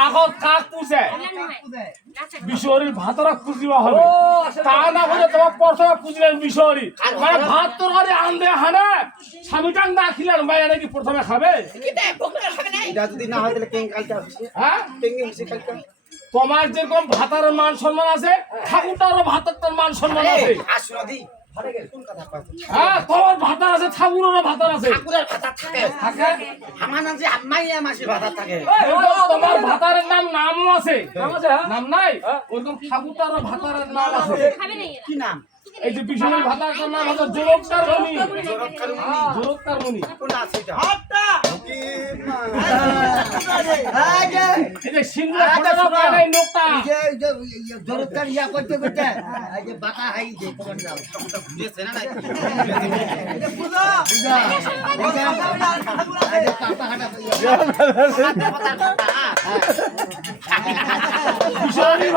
আগত কাক পুজে বিশহরীর ভাতরা পুজিবা হবে তা না হলে তোমার প্রথমে পুজলেন বিশহরী মানে ভাত তরকারি আনদে হানে স্বামীটাং না খিলেন মায়া নাকি প্রথমে খাবে হ্যাঁ তোমার যেরকম ভাতার মান সম্মান আছে ঠাকুরটারও ভাতার মান সম্মান আছে হ্যাঁ তোমার ভাতার আছে ঠাকুরেরও ভাতার আছে তোমার ভাতারের নামও আছে নাম নাই ওরকম ঠাকুরটারও ভাতারের নাম আছে কি নাম এই যে বিষ্ণুর ভাতার নাম হচ্ছে জোরকার মণি জোরকার মণি এই যে সিংহ ফোটানো পায় নোকটা জরৎকার ইয়া করতে করতে এই যে বাতা হাই যে তোমার নাম ঘুরেছে না নাই পূজা এই যে পাতা হাটা বিষ্ণুর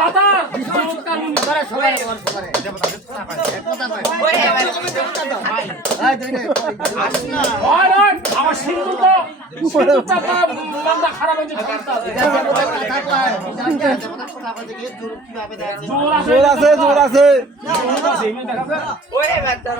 ভাতা জোরকার মণি করে সবাই দেবতা কথা কয় এই দই আসনা ওই আমার সিংহ তো সিংহটা মান্দা খারাপ হয়ে যাচ্ছে জোর আছে জোর আছে দেখা যায় ওরে বাচ্চা